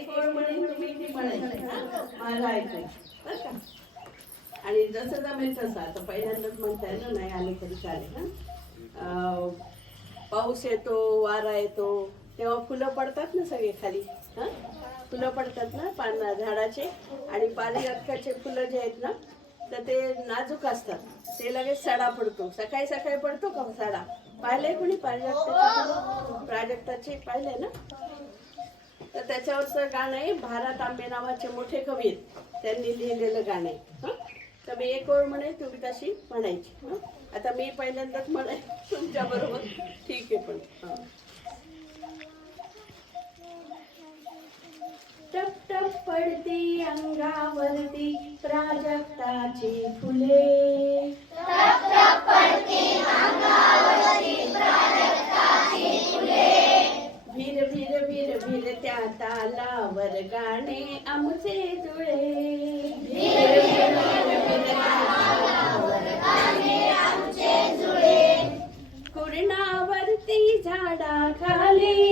तुम्ही ती म्हणायची? आणि जसं जमेल तसं. आता पहिल्यांदाच म्हणता ना नाही आले तरी चालेल ना पाऊस येतो वारा येतो तेव्हा फुलं पडतात ना सगळे खाली? हा? फुलं पडतात ना पाना झाडाचे? आणि पारिजातकाचे फुलं जे आहेत ना तर ते नाजूक असतात. ते लगेच सडा पडतो. सकाळी सकाळी पडतो का सडा? पाहिलंय कोणी पारिजातकाचे प्राजक्ताचे पाहिले ना? तर त्याच्यावरचं गाणं आहे भारत आंबे नावाचे मोठे कवी आहेत त्यांनी लिहिलेलं गाणं आहे हं? तर मी एक ओळ म्हणे तुम्ही तशी म्हणायची हं? आता मी पहिल्यांदाच म्हणाय तुमच्या बरोबर ठीक आहे पण हं. टप टप पडती अंगावरती प्राजक्ताची फुले तालावर गाणे आमचे जुळे. गाणे आमचे जुळे कुरणावरती झाडा खाली.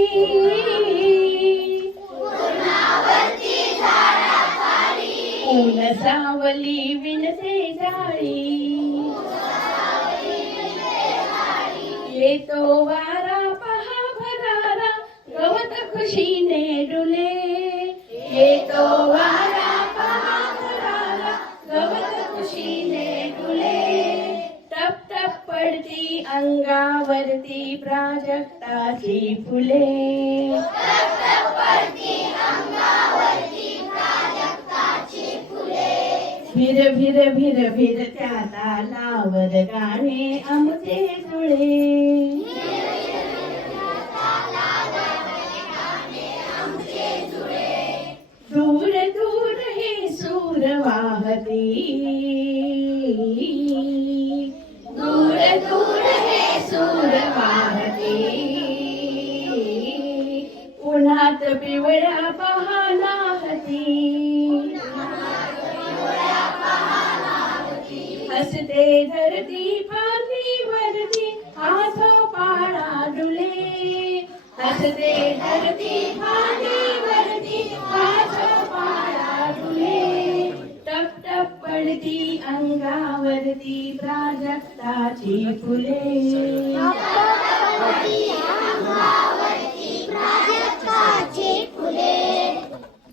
ऊन सावली विणसे जाळी येतो वारा पहा भरारा गवत खुशीने डुले. अंगावरती प्राजक्ताची फुले भिर भिर भिर भिर त्या तालावर गाणे आमचे जुळे धरती टप टप पडती अंगावरती प्राजक्ताची फुले.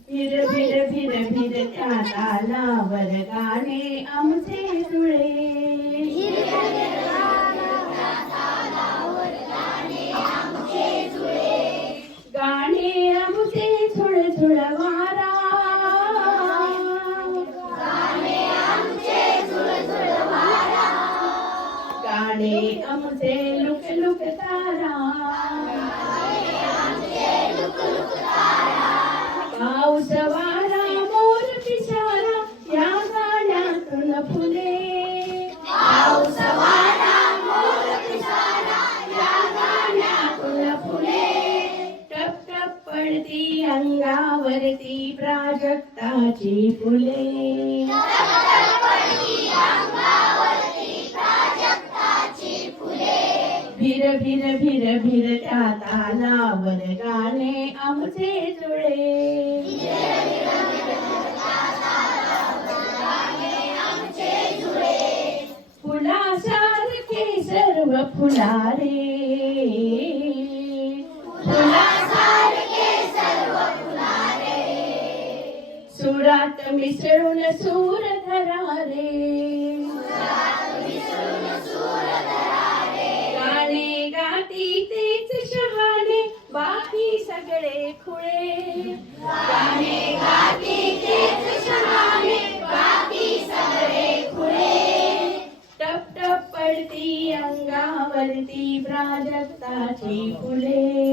फिर फिर फिर फिर त्या तालावर गाणे आमचे प्राजक्ताची फुले. भिर भिर भिर भिर त्या तालावर गाणे आमचे जुळे. फुलासारखे सर्व फुलारे. सुरात मिसळून सूर धरारे. गाणे गाती तेच शहाणे बाकी सगळे खुळे. गाणे गाती तेच शहाणे बाकी सगळे खुळे. टप टप पडती अंगावरती प्राजक्ताची फुले.